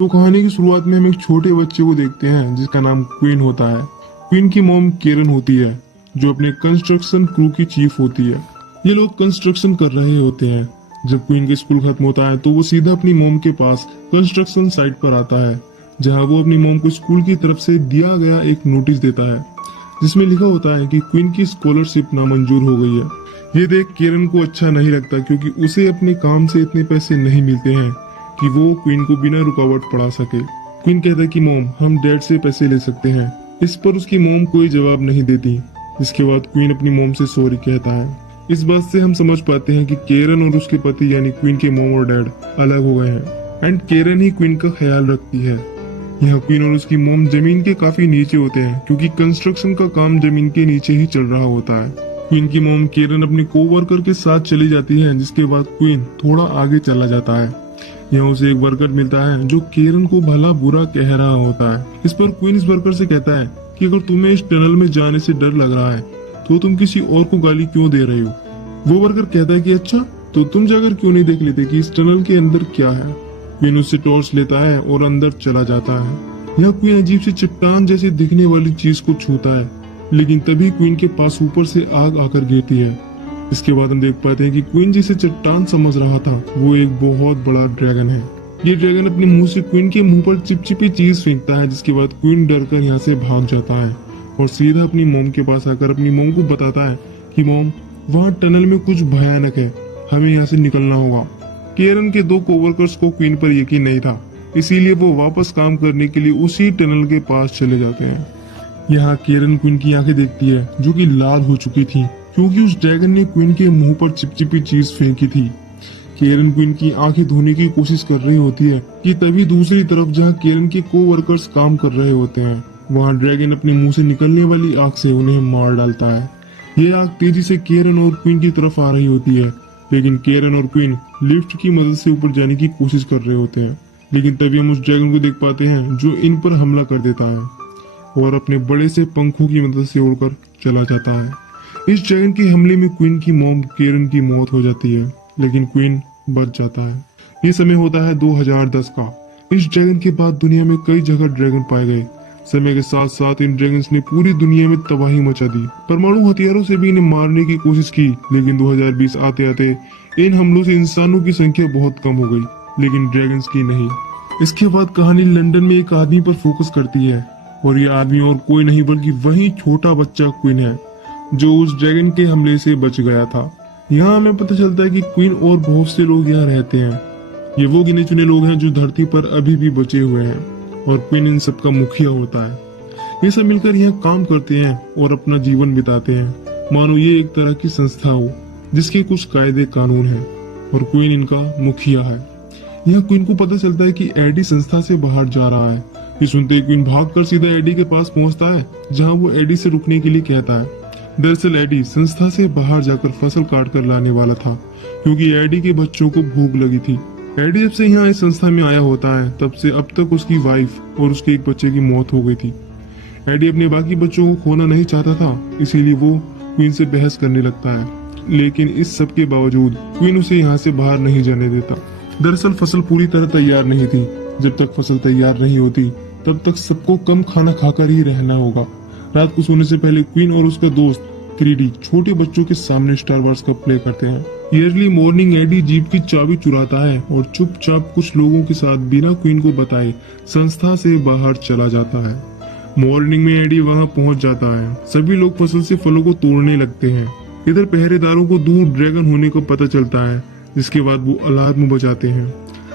तो कहानी की शुरुआत में हम एक छोटे बच्चे को देखते हैं जिसका नाम क्वीन होता है। क्वीन की मॉम केरन होती है जो अपने कंस्ट्रक्शन क्रू की चीफ होती है। ये लोग कंस्ट्रक्शन कर रहे होते हैं। जब क्वीन का स्कूल खत्म होता है तो वो सीधा अपनी मॉम के पास कंस्ट्रक्शन साइट पर आता है, जहाँ वो अपनी मॉम को स्कूल की तरफ से दिया गया एक नोटिस देता है जिसमें लिखा होता है कि क्वीन की स्कॉलरशिप नामंजूर हो गई है। ये देख केरन को अच्छा नहीं लगता क्योंकि उसे अपने काम से इतने पैसे नहीं मिलते हैं कि वो क्वीन को बिना रुकावट पढ़ा सके। क्वीन कहता है कि मॉम, हम डैड से पैसे ले सकते हैं। इस पर उसकी मॉम कोई जवाब नहीं देती। इसके बाद क्वीन अपनी मॉम से सॉरी कहता है। इस बात से हम समझ पाते हैं कि केरन और उसके पति यानी क्वीन के मॉम और डैड अलग हो गए हैं एंड केरन ही क्वीन का ख्याल रखती है। यहाँ क्वीन और उसकी मॉम जमीन के काफी नीचे होते हैं क्योंकि कंस्ट्रक्शन का काम जमीन के नीचे ही चल रहा होता है। क्वीन की मॉम केरन अपने कोवर्कर के साथ चली जाती है, जिसके बाद क्वीन थोड़ा आगे चला जाता है। यहाँ उसे एक वर्कर मिलता है जो केरन को भला बुरा कह रहा होता है। इस पर क्वीन इस वर्कर से कहता है कि अगर तुम्हें इस टनल में जाने से डर लग रहा है तो तुम किसी और को गाली क्यों दे रहे हो। वो वर्कर कहता है कि अच्छा, तो तुम जाकर क्यों नहीं देख लेते कि इस टनल के अंदर क्या है। क्वीन उससे टॉर्च लेता है और अंदर चला जाता है। यहाँ क्वीन अजीब सी चट्टान जैसे दिखने वाली चीज को छूता है, लेकिन तभी क्वीन के पास ऊपर से आग आकर गिरती है। इसके बाद हम देख पाते हैं कि क्वीन जिसे चट्टान समझ रहा था वो एक बहुत बड़ा ड्रैगन है। ये ड्रैगन अपने मुंह से क्वीन के मुंह पर चिपचिपी चीज फेंकता है, जिसके बाद क्वीन डरकर यहाँ से भाग जाता है और सीधा अपनी मॉम के पास आकर अपनी मॉम को बताता है कि मॉम, वहाँ टनल में कुछ भयानक है, हमें यहाँ से निकलना होगा। केरन के दो कोवर्कर्स को क्वीन पर यकीन नहीं था, इसीलिए वो वापस काम करने के लिए उसी टनल के पास चले जाते हैं। यहाँ केरन क्वीन की आंखें देखती है जो कि लाल हो चुकी थी क्योंकि उस ड्रैगन ने क्वीन के मुंह पर चिपचिपी चीज फेंकी थी। केरन क्वीन की आंखें धोने की कोशिश कर रही होती है कि तभी दूसरी तरफ जहाँ केरन के कोवर्कर्स काम कर रहे होते हैं वहाँ ड्रैगन अपने मुंह से निकलने वाली आग से उन्हें मार डालता है। ये आग तेजी से केरन और क्वीन की तरफ आ रही होती है, लेकिन केरन और क्वीन लिफ्ट की मदद से ऊपर जाने की कोशिश कर रहे होते हैं। लेकिन तभी हम उस ड्रैगन को देख पाते हैं जो इन पर हमला कर देता है और अपने बड़े से पंखों की मदद से उड़कर चला जाता है। इस ड्रैगन के हमले में क्वीन की मॉम केरन की मौत हो जाती है, लेकिन क्वीन बच जाता है। ये समय होता है 2010 का। इस ड्रैगन के बाद दुनिया में कई जगह ड्रैगन पाए गए। समय के साथ साथ इन ड्रैगन्स ने पूरी दुनिया में तबाही मचा दी। परमाणु हथियारों से भी इन्हें मारने की कोशिश की, लेकिन 2020 आते आते इन हमलों से इंसानों की संख्या बहुत कम हो गई, लेकिन ड्रैगन्स की नहीं। इसके बाद कहानी लंदन में एक आदमी पर फोकस करती है और ये आदमी और कोई नहीं बल्कि वही छोटा बच्चा क्वीन है जो उस ड्रैगन के हमले से बच गया था। यहाँ हमें पता चलता है कि क्वीन और बहुत से लोग यहाँ रहते हैं। ये वो गिने चुने लोग हैं जो धरती पर अभी भी बचे हुए हैं और क्वीन इन सबका मुखिया होता है। ये सब मिलकर यहाँ काम करते हैं और अपना जीवन बिताते हैं, मानो ये एक तरह की संस्था हो जिसके कुछ कायदे कानून है और क्वीन इनका मुखिया है। यहाँ क्वीन को पता चलता है कि एडी संस्था से बाहर जा रहा है। ये सुनते ही क्वीन भागकर सीधा एडी के पास पहुंचता है, जहाँ वो एडी से रुकने के लिए कहता है। दरअसल एडी संस्था से बाहर जाकर फसल काट कर लाने वाला था क्योंकि एडी के बच्चों को भूख लगी थी। एडी जब से यहाँ इस संस्था में आया होता है तब से अब तक उसकी वाइफ और उसके एक बच्चे की मौत हो गई थी। एडी अपने बाकी बच्चों को खोना नहीं चाहता था, इसीलिए वो क्वीन से बहस करने लगता है, लेकिन इस सब के बावजूद क्वीन उसे यहाँ से बाहर नहीं जाने देता। दरअसल फसल पूरी तरह तैयार नहीं थी। जब तक फसल तैयार नहीं होती तब तक सबको कम खाना खाकर ही रहना होगा। रात को सोने से पहले क्वीन और उसका दोस्त क्रीडी छोटे बच्चों के सामने स्टार वार्स का प्ले करते हैं। अर्ली मॉर्निंग एडी जीप की चाबी चुराता है और चुपचाप कुछ लोगों के साथ बिना क्वीन को बताए संस्था से बाहर चला जाता है। मॉर्निंग में एडी वहां पहुंच जाता है। सभी लोग फसल से फलों को तोड़ने लगते हैं। इधर पहरेदारों को दूर ड्रैगन होने को पता चलता है, जिसके बाद वो अलार्म बजाते हैं।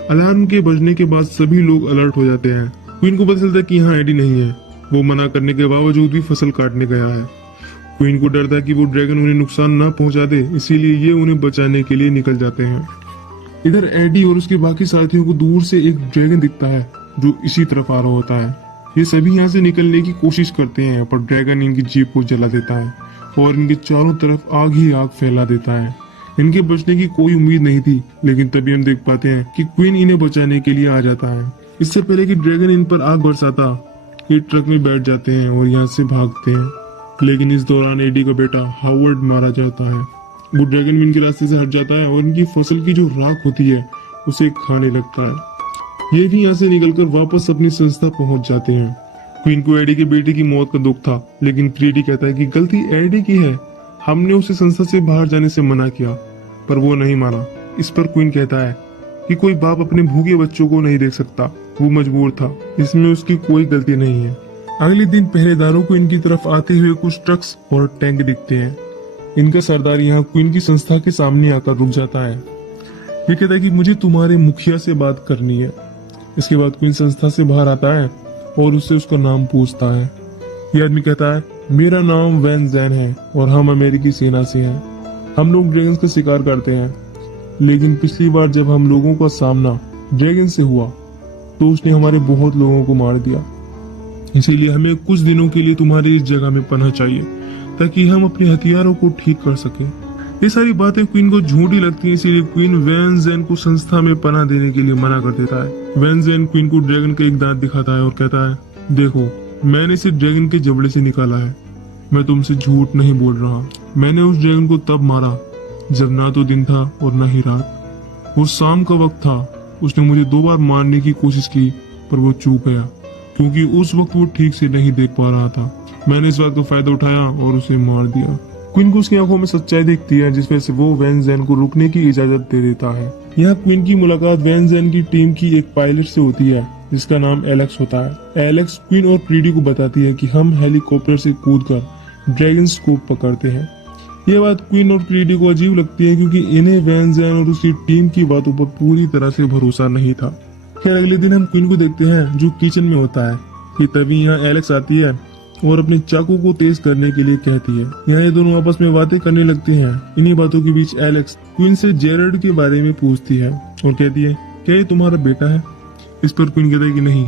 अलार्म के बजने के बाद सभी लोग अलर्ट हो जाते हैं। क्वीन को पता चलता है कि यहाँ एडी नहीं है। वो मना करने के बावजूद भी फसल काटने गया है। क्वीन को डर था कि वो ड्रैगन उन्हें नुकसान न पहुंचा दे, इसीलिए ये उन्हें बचाने के लिए निकल जाते हैं। इधर एडी और उसके बाकी साथियों को दूर से एक ड्रैगन दिखता है जो इसी तरफ आ रहा होता है। ये सभी यहाँ से निकलने की कोशिश करते हैं, पर ड्रैगन इनकी जीप को जला देता है और इनके चारों तरफ आग ही आग फैला देता है। इनके बचने की कोई उम्मीद नहीं थी, लेकिन तभी हम देख पाते हैं कि क्वीन इन्हें बचाने के लिए आ जाता है। इससे पहले कि ड्रैगन इन पर आग बरसाता, ये ट्रक में बैठ जाते हैं और यहाँ से भागते हैं। लेकिन इस दौरान एडी का बेटा हावर्ड मारा जाता है। वो ड्रैगन भी इनके रास्ते से हट जाता है और इनकी फसल की जो राख होती है उसे खाने लगता है। ये भी यहाँ से निकलकर वापस अपनी संस्था पहुंच जाते हैं। क्वीन को एडी के बेटे की मौत का दुख था, लेकिन क्रीडी कहता है कि गलती एडी की है, हमने उसे संस्था से बाहर जाने से मना किया, पर वो नहीं माना। इस पर क्वीन कहता है कि कोई बाप अपने भूखे बच्चों को नहीं देख सकता, वो मजबूर था, इसमें उसकी कोई गलती नहीं है। अगले दिन पहरेदारों को इनकी तरफ आते हुए कुछ ट्रक्स और टैंक दिखते हैं। इनका सरदार यहाँ क्वीन की संस्था के सामने आकर रुक जाता है। ये कहता है कि मुझे तुम्हारे मुखिया से बात करनी है। इसके बाद क्वीन संस्था से बाहर आता है और उससे उसका नाम पूछता है। ये आदमी कहता है मेरा नाम वैन जैन है और हम अमेरिकी सेना से हैं। हम लोग ड्रैगन्स का शिकार करते हैं, लेकिन पिछली बार जब हम लोगों का सामना ड्रैगन से हुआ तो उसने हमारे बहुत लोगों को मार दिया। इसीलिए हमें कुछ दिनों के लिए तुम्हारी इस जगह में पनाह चाहिए ताकि हम अपने हथियारों को ठीक कर सके। ये सारी बातें क्वीन को झूठी लगती हैं, इसीलिए क्वीन वैन जैन को संस्था में पनाह देने के लिए मना कर देता है। वैन जैन क्वीन को ड्रैगन का एक दांत दिखाता है और कहता है देखो, मैंने इसे ड्रैगन के जबड़े से निकाला है, मैं तुमसे झूठ नहीं बोल रहा। मैंने उस ड्रैगन को तब मारा जब ना तो दिन था और ना ही रात। वो शाम का वक्त था। उसने मुझे 2 बार मारने की कोशिश की, पर वो चूक गया क्योंकि उस वक्त वो ठीक से नहीं देख पा रहा था। मैंने इस बात का फायदा उठाया और उसे मार दिया। क्वीन को उसकी आंखों में सच्चाई दिखती है, जिस वजह से वो वैन जैन को रुकने की इजाजत दे देता है। यहाँ क्वीन की मुलाकात वैन जैन की टीम की एक पायलट से होती है जिसका नाम एलेक्स होता है। एलेक्स क्वीन और क्रीडी को बताती है कि हम हेलीकॉप्टर से कूदकर ड्रैगन्स को पकड़ते हैं। ये बात क्वीन और क्रीडी को अजीब लगती है क्योंकि इन्हें वैन जैन और उसकी टीम की बातों पर पूरी तरह से भरोसा नहीं था। खैर अगले दिन हम क्वीन को देखते हैं जो किचन में होता है कि तभी यहाँ एलेक्स आती है और अपने चाकू को तेज करने के लिए कहती है। यहाँ ये दोनों आपस में बातें करने लगते हैं। इन्हीं बातों के बीच एलेक्स क्वीन से जेरड के बारे में पूछती है और कहती है क्या ये तुम्हारा बेटा है? इस पर क्वीन कहता है कि नहीं,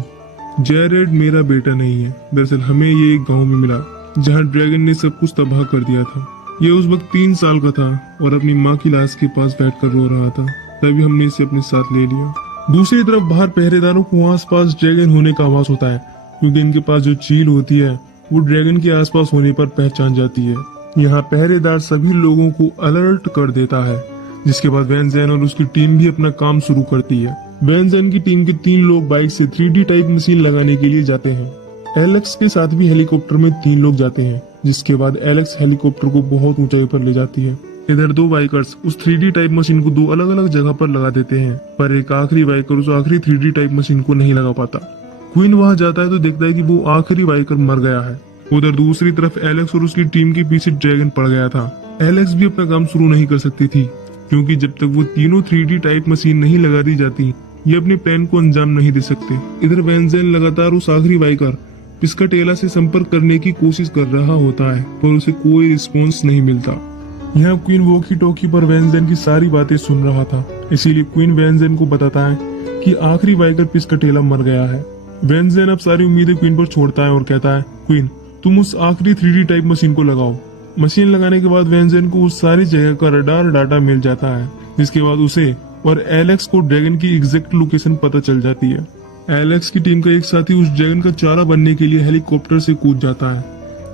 जेरड मेरा बेटा नहीं है। दरअसल हमें ये एक गाँव में मिला जहाँ ड्रैगन ने सब कुछ तबाह कर दिया था। ये उस वक्त 3 साल का था और अपनी माँ की लाश के पास बैठकर रो रहा था, तभी हमने इसे अपने साथ ले लिया। दूसरी तरफ बाहर पहरेदारों को आसपास ड्रैगन होने का आभास होता है क्योंकि इनके पास जो चील होती है वो ड्रैगन के आसपास होने पर पहचान जाती है। यहाँ पहरेदार सभी लोगों को अलर्ट कर देता है, जिसके बाद वैन जैन और उसकी टीम भी अपना काम शुरू करती है। वैन जैन की टीम के 3 लोग बाइक से 3D टाइप मशीन लगाने के लिए जाते हैं। एलेक्स के साथ भी हेलीकॉप्टर में 3 लोग जाते हैं, जिसके बाद एलेक्स हेलीकॉप्टर को बहुत ऊंचाई पर ले जाती है। इधर 2 बाइकर्स उस 3D टाइप मशीन को 2 अलग अलग जगह पर लगा देते हैं, पर एक आखिरी बाइकर उस आखिरी 3D टाइप मशीन को नहीं लगा पाता। क्वीन वहां जाता है तो देखता है कि वो आखिरी बाइकर मर गया है। उधर दूसरी तरफ एलेक्स और उसकी टीम के पीछे ड्रैगन पड़ गया था। एलेक्स भी अपना काम शुरू नहीं कर सकती थी क्योंकि जब तक वो तीनों 3D टाइप मशीन नहीं लगा दी जाती ये अपने प्लान को अंजाम नहीं दे सकते। इधर वैन जैन लगातार उस आखिरी बाइकर पिस्काटेला से संपर्क करने की कोशिश कर रहा होता है, पर उसे कोई रिस्पॉन्स नहीं मिलता। यहाँ क्वीन वॉकी टॉकी पर वैन जैन की सारी बातें सुन रहा था, इसीलिए क्वीन वैन जैन को बताता है कि आखिरी बाइकर पिस्काटेला मर गया है। वैन जैन अब सारी उम्मीदें क्वीन पर छोड़ता है और कहता है क्वीन तुम उस आखिरी 3D टाइप मशीन को लगाओ। मशीन लगाने के बाद वैन जैन को उस सारी जगह का रडार डाटा मिल जाता है, जिसके बाद उसे और एलेक्स को ड्रैगन की एग्जैक्ट लोकेशन पता चल जाती है। एलेक्स की टीम का एक साथी उस ड्रैगन का चारा बनने के लिए हेलीकॉप्टर से कूद जाता है,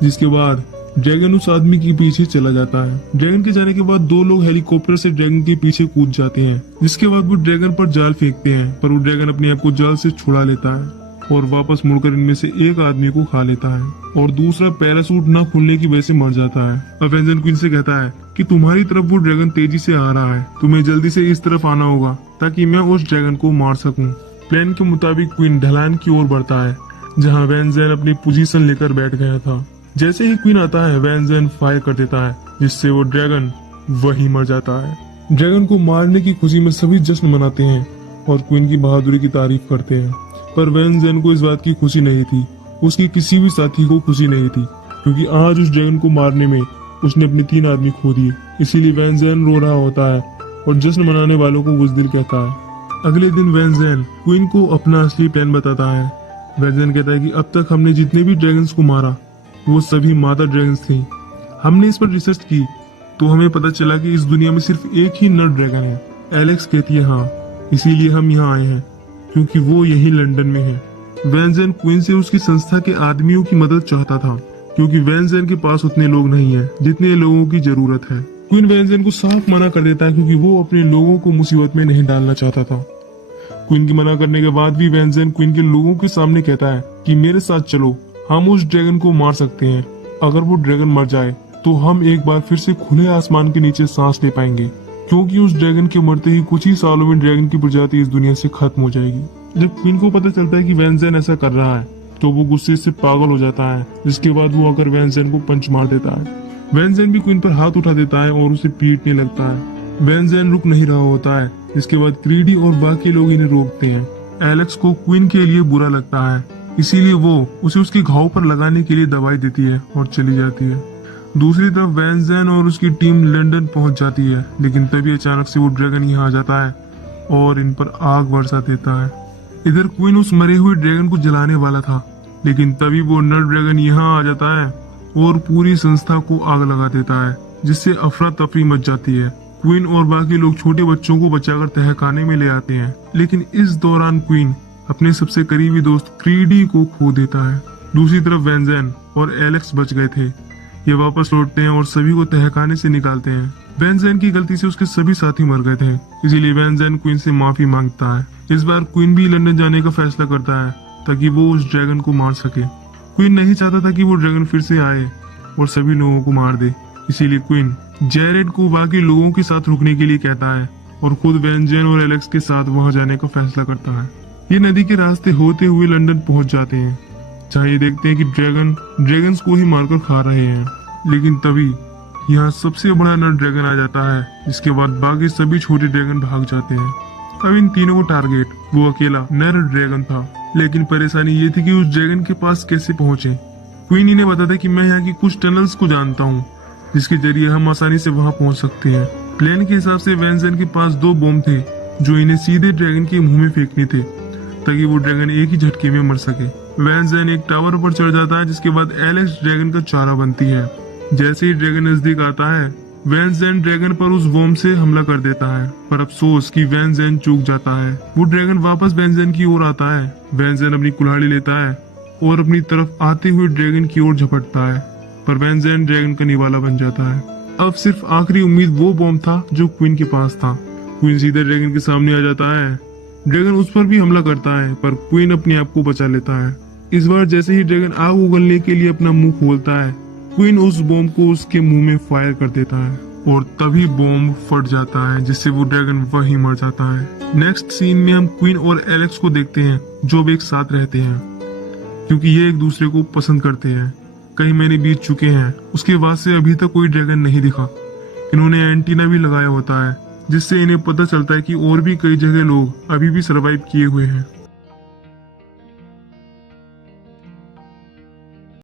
जिसके बाद ड्रैगन उस आदमी के पीछे चला जाता है। ड्रैगन के जाने के बाद 2 लोग हेलीकॉप्टर से ड्रैगन के पीछे कूद जाते हैं, जिसके बाद वो ड्रैगन पर जाल फेंकते हैं, पर वो ड्रैगन अपने आप को जाल से छुड़ा लेता है और वापस मुड़कर इनमें से एक आदमी को खा लेता है और दूसरा पैरासूट न खुलने की वजह से मर जाता है। अब वैन जैन क्वीन से कहता है कि तुम्हारी तरफ वो ड्रैगन तेजी से आ रहा है, तुम्हें जल्दी से इस तरफ आना होगा ताकि मैं उस ड्रैगन को मार सकूं। प्लान के मुताबिक क्वीन ढलान की ओर बढ़ता है जहां वैन जैन अपनी पोजीशन लेकर बैठ गया था। जैसे ही क्वीन आता है वैन जैन फायर कर देता है, जिससे वो ड्रैगन वही मर जाता है। ड्रैगन को मारने की खुशी में सभी जश्न मनाते हैं और क्वीन की बहादुरी की तारीफ करते हैं, पर वैन जैन को इस बात की खुशी नहीं थी, उसके किसी भी साथी को खुशी नहीं थी, क्योंकि आज उस ड्रैगन को मारने में उसने अपने 3 आदमी खो दिए। इसीलिए वैन जैन रो रहा होता है और जश्न मनाने वालों को बुज़दिल कहता है। अगले दिन वैन जैन क्वीन को अपना असली प्लान बताता है। वैन जैन कहता है कि अब तक हमने जितने भी ड्रैगन्स को मारा वो सभी मादा ड्रैगन्स थी। हमने इस पर रिसर्च की तो हमें पता चला कि इस दुनिया में सिर्फ एक ही नर ड्रैगन है। एलेक्स कहती है हाँ, इसीलिए हम यहाँ आए हैं क्योंकि वो यही लंदन में है। वैन जैन क्वीन से उसकी संस्था के आदमियों की मदद चाहता था क्योंकि वैन जैन के पास उतने लोग नहीं है जितने लोगों की जरूरत है। क्वीन वैन जैन को साफ मना कर देता है क्योंकि वो अपने लोगों को मुसीबत में नहीं डालना चाहता था। क्वीन की मना करने के बाद भी वैनजेन क्वीन के लोगों के सामने कहता है कि मेरे साथ चलो, हम उस ड्रैगन को मार सकते हैं। अगर वो ड्रैगन मर जाए तो हम एक बार फिर से खुले आसमान के नीचे सांस ले पाएंगे, क्योंकि उस ड्रैगन के मरते ही कुछ ही सालों में ड्रैगन की प्रजाति इस दुनिया से खत्म हो जाएगी। जब क्वीन को पता चलता है कि वैनजेन ऐसा कर रहा है तो वो गुस्से से पागल हो जाता है, जिसके बाद वो आकर वैनजेन को पंच मार देता है। वैनजेन भी क्वीन पर हाथ उठा देता है और उसे पीटने लगता है। वैनजेन रुक नहीं रहा होता है। इसके बाद क्रीडी और बाकी लोग इन्हें रोकते हैं। एलेक्स को क्वीन के लिए बुरा लगता है, इसीलिए वो उसे उसके घाव पर लगाने के लिए दवाई देती है और चली जाती है। दूसरी तरफ वैनजेन और उसकी टीम लंदन पहुंच जाती है, लेकिन तभी अचानक से वो ड्रैगन यहाँ आ जाता है और इन पर आग बरसा देता है। इधर क्वीन उस मरे हुए ड्रैगन को जलाने वाला था, लेकिन तभी वो नर ड्रैगन यहाँ आ जाता है और पूरी संस्था को आग लगा देता है, जिससे अफरा तफरी मच जाती है। क्वीन और बाकी लोग छोटे बच्चों को बचाकर तहखाने में ले आते हैं, लेकिन इस दौरान क्वीन अपने सबसे करीबी दोस्त क्रीडी को खो देता है। दूसरी तरफ वैनजेन और एलेक्स बच गए थे। ये वापस लौटते हैं और सभी को तहखाने से निकालते हैं। वैनजेन की गलती से उसके सभी साथी मर गए थे, इसीलिए वैनजेन क्वीन से माफी मांगता है। इस बार क्वीन भी लंदन जाने का फैसला करता है ताकि वो उस ड्रैगन को मार सके। क्वीन नहीं चाहता था कि वो ड्रैगन फिर से आए और सभी लोगों को मार दे, इसीलिए क्वीन जेरेड को बाकी लोगों के साथ रुकने के लिए कहता है और खुद वैनजेन और एलेक्स के साथ वहां जाने का फैसला करता है। ये नदी के रास्ते होते हुए लंदन पहुंच जाते हैं, जहाँ ये देखते हैं कि ड्रैगन्स को ही मारकर खा रहे हैं। लेकिन तभी यहाँ सबसे बड़ा नर ड्रैगन आ जाता है, जिसके बाद बाकी सभी छोटे ड्रैगन भाग जाते हैं। अब इन तीनों को टारगेट वो अकेला नर ड्रैगन था, लेकिन परेशानी ये थी कि उस ड्रैगन के पास कैसे पहुंचे। क्वीन इन्हें बताता है कि मैं यहाँ की कुछ टनल्स को जानता हूँ, जिसके जरिए हम आसानी से वहां पहुंच सकते हैं। प्लान के हिसाब से वैनजेन के पास 2 बॉम्ब थे, जो इन्हें सीधे ड्रैगन के मुंह में फेंकने थे, ताकि वो ड्रैगन एक ही झटके में मर सके। वैनजेन एक टावर पर चढ़ जाता है, जिसके बाद एलेक्स ड्रैगन का चारा बनती है। जैसे ही ड्रैगन नजदीक आता है, वैनजेन ड्रैगन पर उस बॉम्ब से हमला कर देता है, पर अफसोस कि वैनजेन चूक जाता है। वो ड्रैगन वापस वैनजेन की ओर आता है। वैनजेन अपनी कुल्हाड़ी लेता है और अपनी तरफ आते हुए ड्रैगन की ओर झपटता है, पर वैनजेन ड्रैगन का निवाला बन जाता है। अब सिर्फ आखिरी उम्मीद वो बॉम्ब था जो क्वीन के पास था। क्वीन सीधे ड्रैगन के सामने आ जाता है। ड्रैगन उस पर भी हमला करता है, पर क्वीन अपने आप को बचा लेता है। इस बार जैसे ही ड्रैगन आग उगलने के लिए अपना मुंह खोलता है, क्वीन उस बॉम्ब को उसके मुंह में फायर कर देता है और तभी बॉम्ब फट जाता है, जिससे वो ड्रैगन वहीं मर जाता है। नेक्स्ट सीन में हम क्वीन और एलेक्स को देखते हैं, जो अब एक साथ रहते हैं, क्योंकि ये एक दूसरे को पसंद करते हैं। कई महीने बीत चुके हैं, उसके बाद से अभी तक कोई ड्रैगन नहीं दिखा। इन्होंने एंटीना भी लगाया होता है, जिससे इन्हें पता चलता है कि और भी कई जगह लोग अभी भी सरवाइव किए हुए हैं।